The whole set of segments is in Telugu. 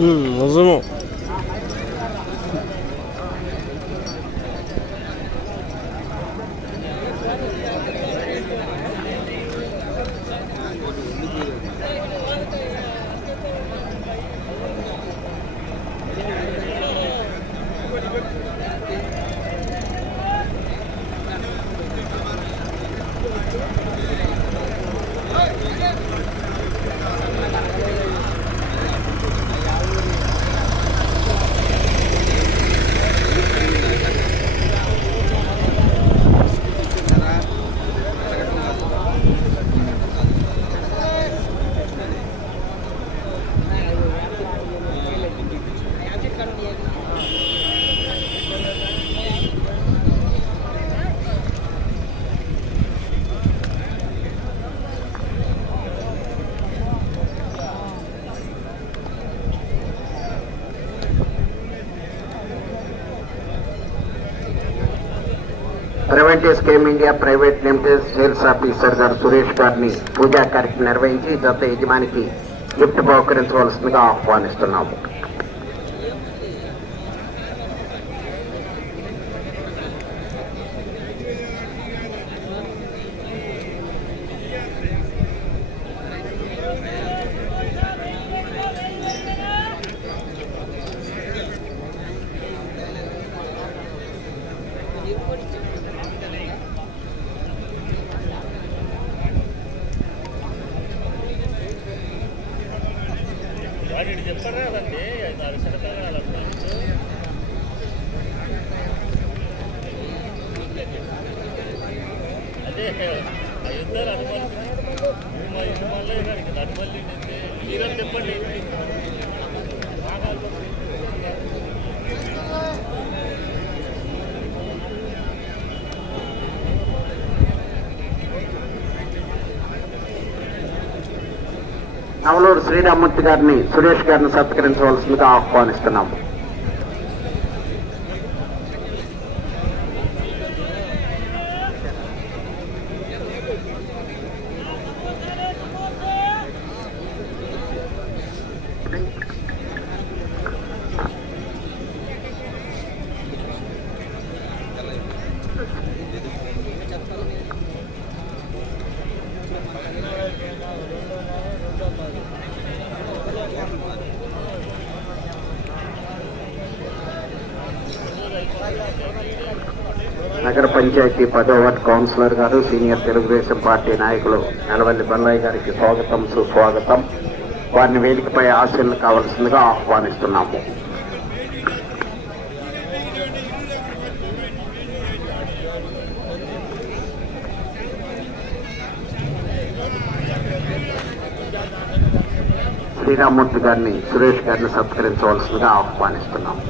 うん、望もう。preventive scheme India private limited sales officer గారు సురేష్ గారిని పూజా కార్యక్రమం నిర్వహించి జత యజమానికి గిఫ్ట్ బహుకరించవలసిందిగా ఆహ్వానిస్తున్నాము. నవలూరు శ్రీరామూర్తి గారిని సురేష్ గారిని సత్కరించవలసిందిగా ఆహ్వానిస్తున్నాము. పంచాయతీ పదో వార్డు కౌన్సిలర్ గారు సీనియర్ తెలుగుదేశం పార్టీ నాయకులు నెలవల్లి బల్లయ్య గారికి స్వాగతం సుస్వాగతం. వారిని వేదికపై ఆశలు కావలసిందిగా ఆహ్వానిస్తున్నాము. శ్రీరామూర్తి గారిని సురేష్ గారిని సత్కరించవలసిందిగా ఆహ్వానిస్తున్నాము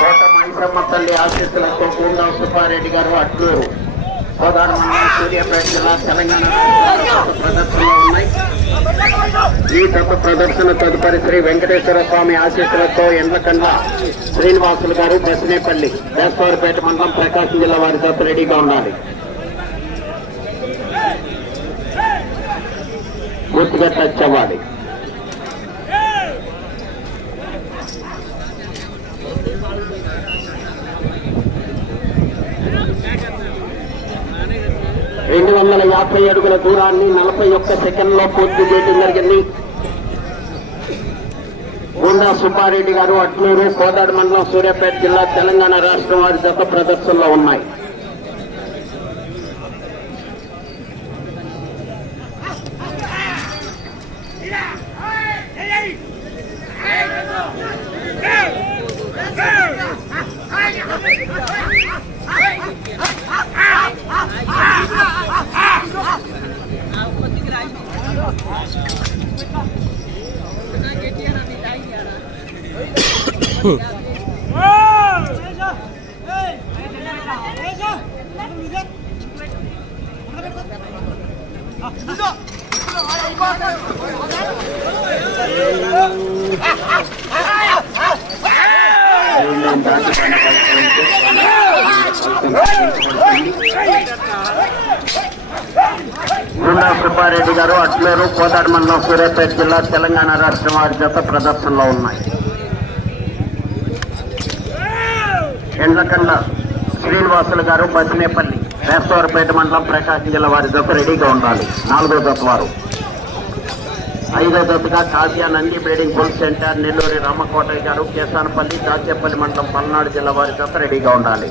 కోట మైసమ్మ తల్లి ఆశీస్సులతో పూర్ణ సుబ్బారెడ్డి గారు అట్లూరు ప్రధానమంత్రి సూర్యాపేట జిల్లా తెలంగాణ ప్రదర్శనలో ఉన్నాయి. ఈ తప్ప ప్రదర్శన తదుపరి శ్రీ వెంకటేశ్వర స్వామి ఆశీస్సులతో ఎండ్లకండ శ్రీనివాసులు గారు బసినేపల్లి దేశవారిపేట మండలం ప్రకాశం జిల్లా వారి తప్ప రెడీగా ఉండాలి. పూర్తిగా టచ్ అవ్వాలి రెండు వందల యాభై అడుగుల దూరాన్ని నలభై ఒక్క సెకండ్లో పూర్తి చేయడం జరిగింది. గుండా సుబ్బారెడ్డి గారు అట్లూరు కోదాడు మండలం సూర్యాపేట జిల్లా తెలంగాణ రాష్ట్రం వారి జత ప్రదర్శనలో ఉన్నాయి గుండా రెడ్డి గారు అట్లూరు కోదాడు మండలం సూర్యాపేట జిల్లా తెలంగాణ రాష్ట్రం వారి జత ప్రదర్శనలో ఉన్నాయి. ఎండ్లకండ శ్రీనివాసులు గారు బసినేపల్లి వేస్తవారపేట మండలం ప్రకాశం జిల్లా వారి జత రెడీగా ఉండాలి. నాలుగో జత వారు. ఐదో దశగా Kavya Nandi breeding bull centre Nelluri Ramakotaiah గారు కేసానపల్లి దాచేపల్లి మండలం పల్నాడు జిల్లా వారి జత రెడీగా ఉండాలి.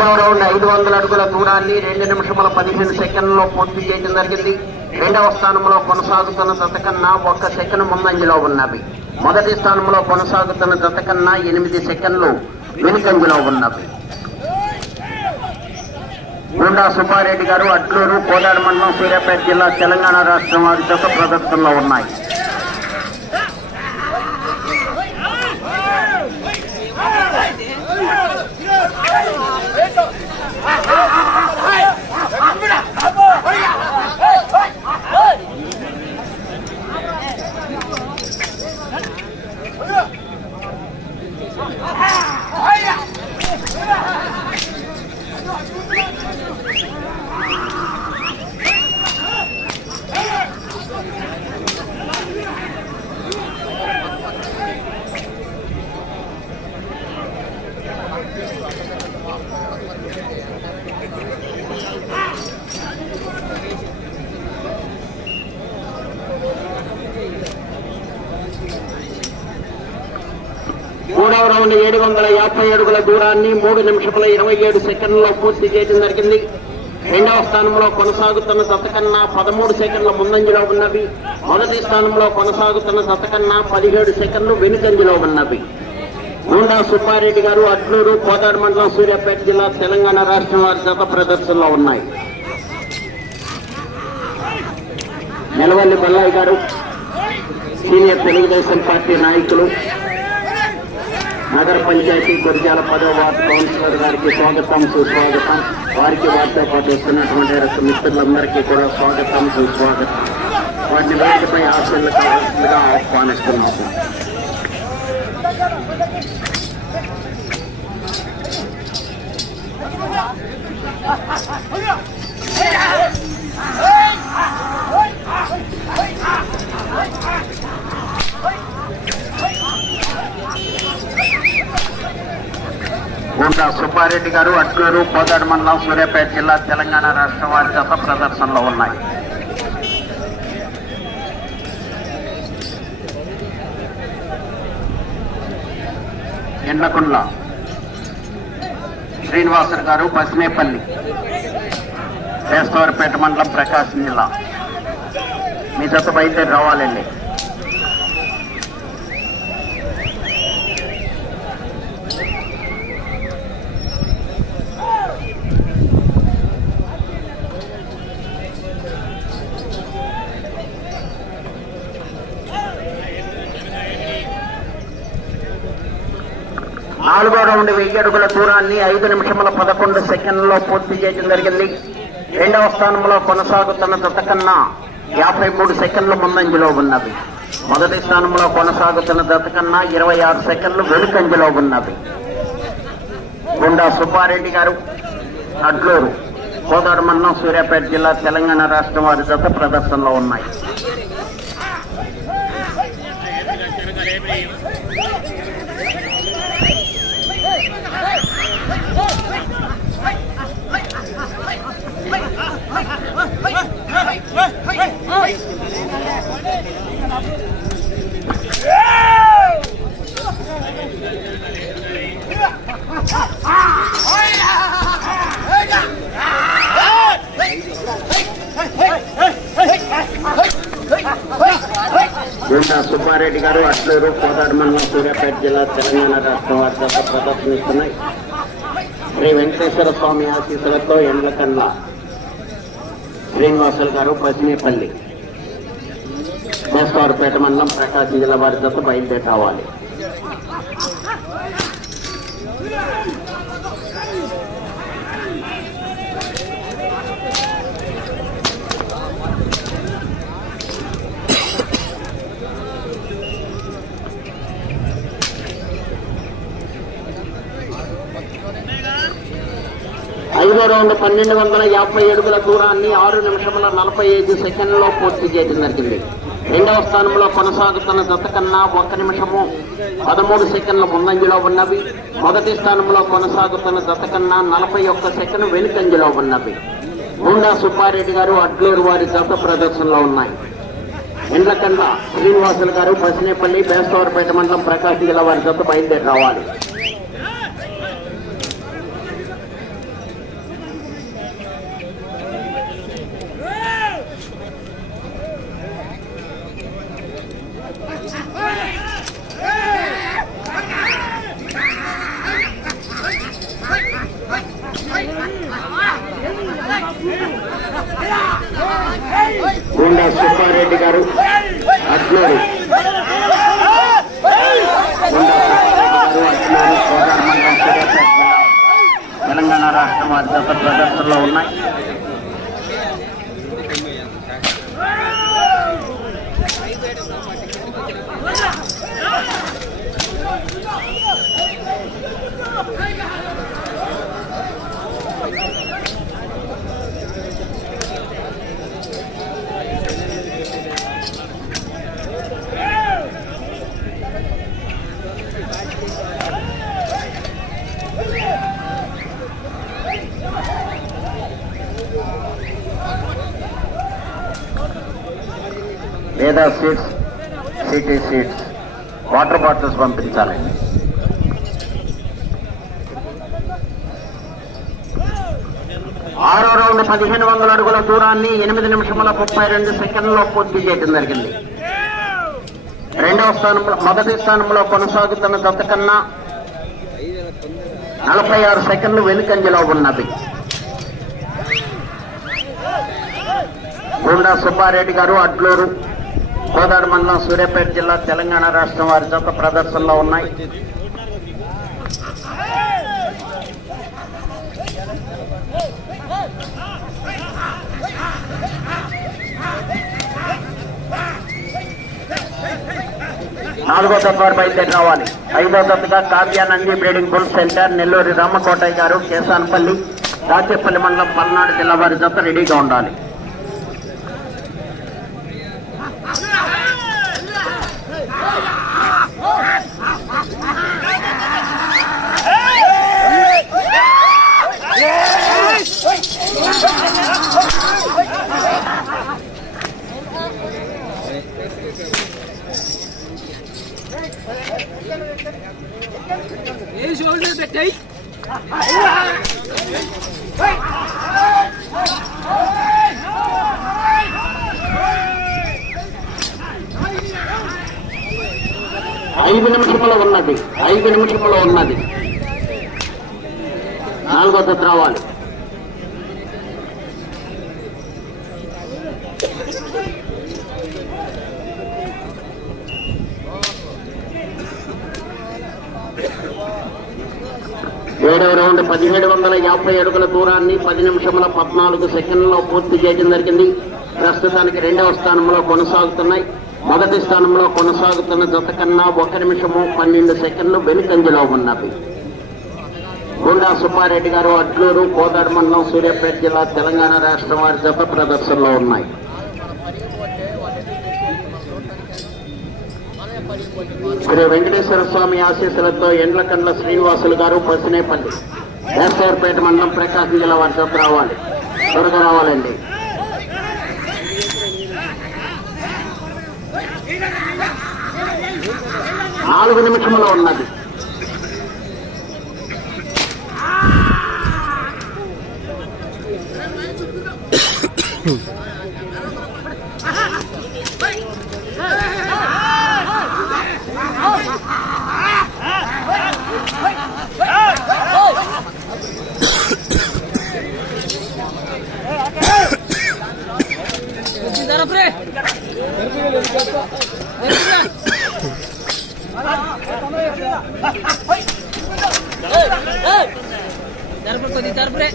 రెండవ రౌండ్ ఐదు వందల అడుగుల దూరాన్ని రెండు నిమిషముల పదిహేను సెకండ్లలో పూర్తి చేయడం జరిగింది. రెండవ స్థానంలో కొనసాగుతున్న జత కన్నా ఒక్క సెకండ్ ముందంజలో ఉన్నవి. మొదటి స్థానంలో కొనసాగుతున్న జత కన్నా ఎనిమిది సెకండ్లు వెనుకంజలో ఉన్నవి. గుండా సుబ్బారెడ్డి గారు అట్లూరు కోదాడు మండలం సూర్యాపేట జిల్లా తెలంగాణ రాష్ట్రం వారి జత ప్రదర్శనలో ఉన్నాయి. మూడవ ఏడు వందల యాభై అడుగుల దూరాన్ని మూడు నిమిషముల ఇరవై ఏడు సెకండ్లలో పూర్తి చేయడం జరిగింది. రెండవ స్థానంలో కొనసాగుతున్న శతకన్నా పదమూడు సెకండ్ల ముందంజలో ఉన్నవి. మొదటి స్థానంలో కొనసాగుతున్న శతకన్నా పదిహేడు సెకండ్లు వెనుకంజలో ఉన్నవి. గూండా సుబ్బారెడ్డి గారు అట్లూరు కోదాడు మండలం సూర్యాపేట జిల్లా తెలంగాణ రాష్ట్రం వారి జత ప్రదర్శనలో ఉన్నాయి. నెలవల్లి బల్లాయి గారు సీనియర్ తెలుగుదేశం పార్టీ నాయకులు. నగర పంచాయతీ గురిజాల పదవ వార్డు కౌన్సిలర్ గారికి స్వాగతం సుస్వాగతం వారికి వారితో పాటు వస్తున్నటువంటి రక మిత్రులందరికీ కూడా స్వాగతం సుస్వాగతం వాటిని వేదికపై ఆశలు కావాల్సిందిగా ఆహ్వానిస్తున్నాము గుండా సుబ్బారెడ్డి గారు అట్లూరు కోదాడు మండలం సూర్యాపేట జిల్లా తెలంగాణ రాష్ట్ర వారి చేత ప్రదర్శనలో ఉన్నాయి. ఎండకుండ్ల శ్రీనివాసర్ గారు బస్నేపల్లి వేస్తవారిపేట మండలం ప్రకాశం జిల్లా. మీ జత బయలుదేరి రావాలండి. నాలుగో రౌండ్ వెయ్యి అడుగుల దూరాన్ని ఐదు నిమిషముల పదకొండు సెకండ్లలో పూర్తి చేయడం జరిగింది. రెండవ స్థానంలో కొనసాగుతున్న జతకన్నా యాభై మూడు సెకండ్లు ముందంజలో ఉన్నది. మొదటి స్థానంలో కొనసాగుతున్న జతకన్నా ఇరవై ఆరు సెకండ్లు వెనుకంజలో ఉన్నది. గుండా సుబ్బారెడ్డి గారు అడ్లూరు కోదాడు మండలం సూర్యాపేట జిల్లా తెలంగాణ రాష్ట్రం వారి జత ప్రదర్శనలో ఉన్నాయి. గుండా సుబ్బారెడ్డి గారు అట్లూరు కోదాడు మండలం సూర్యాపేట జిల్లా తెలంగాణ రాష్ట్రం వారి ప్రదర్శనిస్తున్నాయి. శ్రీ వెంకటేశ్వర స్వామి ఆశీస్సులతో ఎండ్ల కన్నా శ్రీనివాసులు గారు పసినేపల్లి బేస్తవారిపేట మండలం ప్రకాశం జిల్లా వారి దశ బయలుదేరి రావాలి ఐదో రౌండ్ పన్నెండు వందల యాభై అడుగుల దూరాన్ని ఆరు నిమిషముల నలభై ఐదు సెకండ్లో పూర్తి చేయడం జరిగింది. రెండవ స్థానంలో కొనసాగుతున్న జత కన్నా ఒక్క నిమిషము పదమూడు సెకండ్ల ముందంజలో ఉన్నవి. మొదటి స్థానంలో కొనసాగుతున్న జత కన్నా నలభై ఒక్క సెకండ్ వెనుకంజలో ఉన్నవి. గుండా సుబ్బారెడ్డి గారు అడ్లూరు వారి జత ప్రదర్శనలో ఉన్నాయి. ఎండ్లకండ శ్రీనివాసులు గారు పసినేపల్లి బేస్తవారిపేట మండలం ప్రకాశం జిల్లా వారి జత బయలుదేరి రావాలి. Veda seats city seats water bottles పంపించాలండి ఆరో రౌండ్ పదిహేను వందల అడుగుల దూరాన్ని ఎనిమిది నిమిషముల ముప్పై రెండు సెకండ్లో పూర్తి చేయడం జరిగింది. రెండవ స్థానంలో మొదటి స్థానంలో కొనసాగుతున్న జత కన్నా నలభై ఆరు సెకండ్లు వెనుకంజలో ఉన్నది. గుండా సుబ్బారెడ్డి గారు అడ్లూరు కోదాడు మండలం సూర్యాపేట జిల్లా తెలంగాణ రాష్ట్రం వారి జత ప్రదర్శనలో ఉన్నాయి. నాలుగో తత్వాడు వారు బయలుదేరి రావాలి. ఐదో దత్తగా Kavya Nandi breeding bull centre Nelluri Ramakotaiah గారు కేసానపల్లి దాచేపల్లి మండలం పల్నాడు జిల్లా వారి జత రెడీగా ఉండాలి. షోల్డర్ పెట్టాయి ఐదు నిమిషంలో ఉన్నది. ఐదు నిమిషంలో ఉన్నది. నాలుగో దత్త రావాలి. ఏడవ రౌండ్ పదిహేడు వందల యాభై అడుగుల దూరాన్ని పది నిమిషముల పద్నాలుగు సెకండ్లలో పూర్తి చేయడం జరిగింది. ప్రస్తుతానికి రెండవ స్థానంలో కొనసాగుతున్నాయి. మొదటి స్థానంలో కొనసాగుతున్న జత కన్నా ఒక నిమిషము పన్నెండు సెకండ్లు వెనుకంజలో ఉన్నవి. గుండా సుబ్బారెడ్డి గారు అడ్లూరు కోదాడ మండలం సూర్యాపేట జిల్లా తెలంగాణ రాష్ట్రం వారి జత ప్రదర్శనలో ఉన్నాయి. శ్రీ వెంకటేశ్వర స్వామి ఆశీస్సులతో ఎండ్ల కండ్ల శ్రీనివాసులు గారు పసినేపల్లి. మోసూర్పేట మండలం ప్రకాశం జిల్లా వాట్సాప్ రావాలి. త్వరగా రావాలండి. నాలుగు నిమిషంలో ఉన్నది. Hmm. జరుపు కొద్ది జరుపురే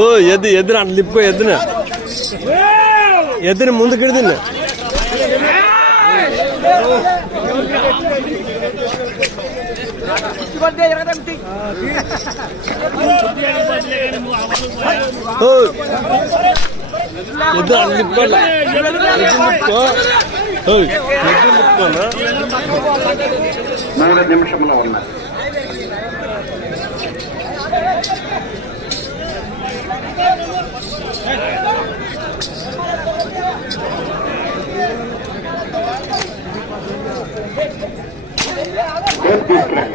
ఓ ఎద్దు ఎద్దున? అట్లా లిప్పు ఎద్దున? ఎద్దున ముందుకెడుతున్న. ఓ ఎద్దు అట్లా తిప్పుకోవాలా ఎద్దుని తిప్పుకో ఓయ్, ఎద్దుని తిప్పుకోనా మూడు నిమిషంలో ఉన్నది ఏం తీసుకురండి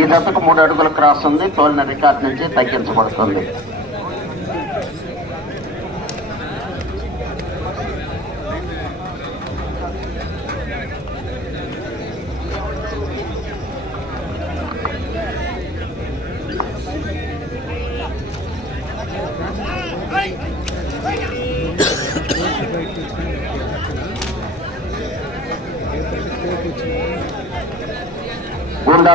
ఈ దశకు మూడు అడుగుల క్రాస్ ఉంది. తోలిన రికార్డ్ నుంచి తగ్గించబడుతుంది గుండా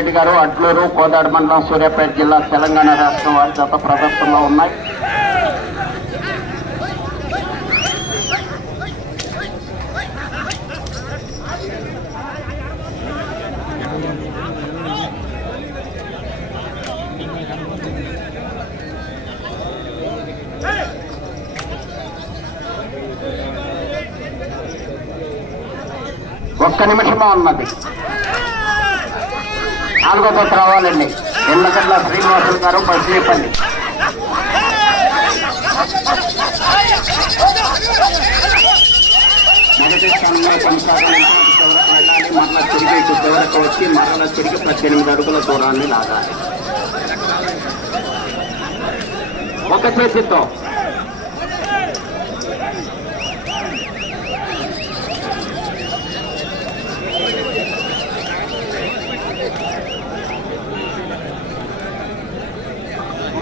రెడ్డి గారు అడ్లూరు కోదాడు మండలం సూర్యాపేట జిల్లా తెలంగాణ రాష్ట్రం వారి జత ప్రదర్శనలో ఉన్నాయి. ఒక్క నిమిషమా ఉన్నది? నాలుగో తోట రావాలండి. ఎల్లగడ్ల శ్రీనివాసులు గారు బస్లీపల్లి మొదటి స్థానంలో కొనసాగాలంటే చివరకు వెళ్ళాలి మరలా తిరిగి ఇటు చివరకు వచ్చి మరలా తిరిగి పద్దెనిమిది అడుగుల దూరాన్ని లాగాలి. ఒక చేతితో.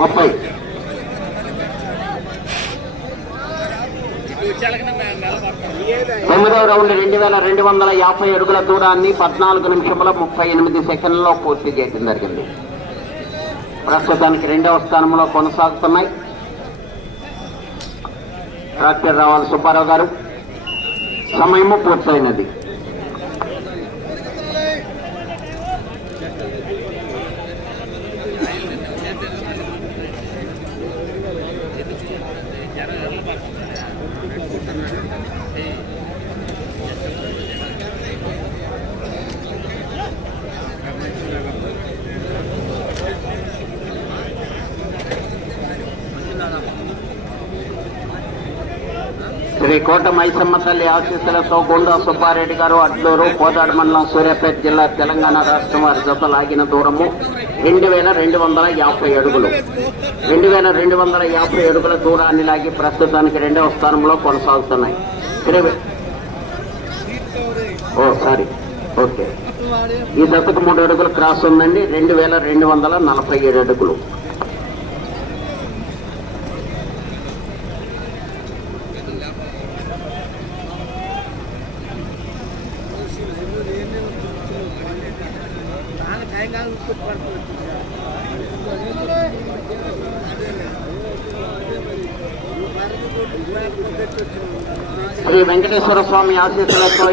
ముప్పై. తొమ్మిదవ రౌండ్ రెండు వేల రెండు వందల యాభై అడుగుల దూరాన్ని పద్నాలుగు నిమిషముల ముప్పై ఎనిమిది సెకండ్లలో పూర్తి చేయడం జరిగింది. ప్రస్తుతానికి రెండవ స్థానంలో కొనసాగుతున్నాయి. డాక్టర్ రావాలి సుబ్బారావు గారు. సమయము పూర్తయినది శ్రీ కోట మైసమ్మ తల్లి ఆశీస్సులతో గుండా సుబ్బారెడ్డి గారు అడ్లూరు కోదాడ మండలం సూర్యాపేట జిల్లా తెలంగాణ రాష్ట్రం వారి జత లాగిన దూరము రెండు వేల రెండు వందల యాభై అడుగులు. రెండు వేల రెండు వందల యాభై అడుగుల దూరాన్ని లాగి ప్రస్తుతానికి రెండవ స్థానంలో కొనసాగుతున్నాయి. Oh sorry. ఓకే. ఈ దశకు మూడు అడుగులు క్రాస్ ఉందండి. రెండు వేల రెండు వందల నలభై ఏడు అడుగులు. శ్రీ వెంకటేశ్వర స్వామి ఆశీస్సులతో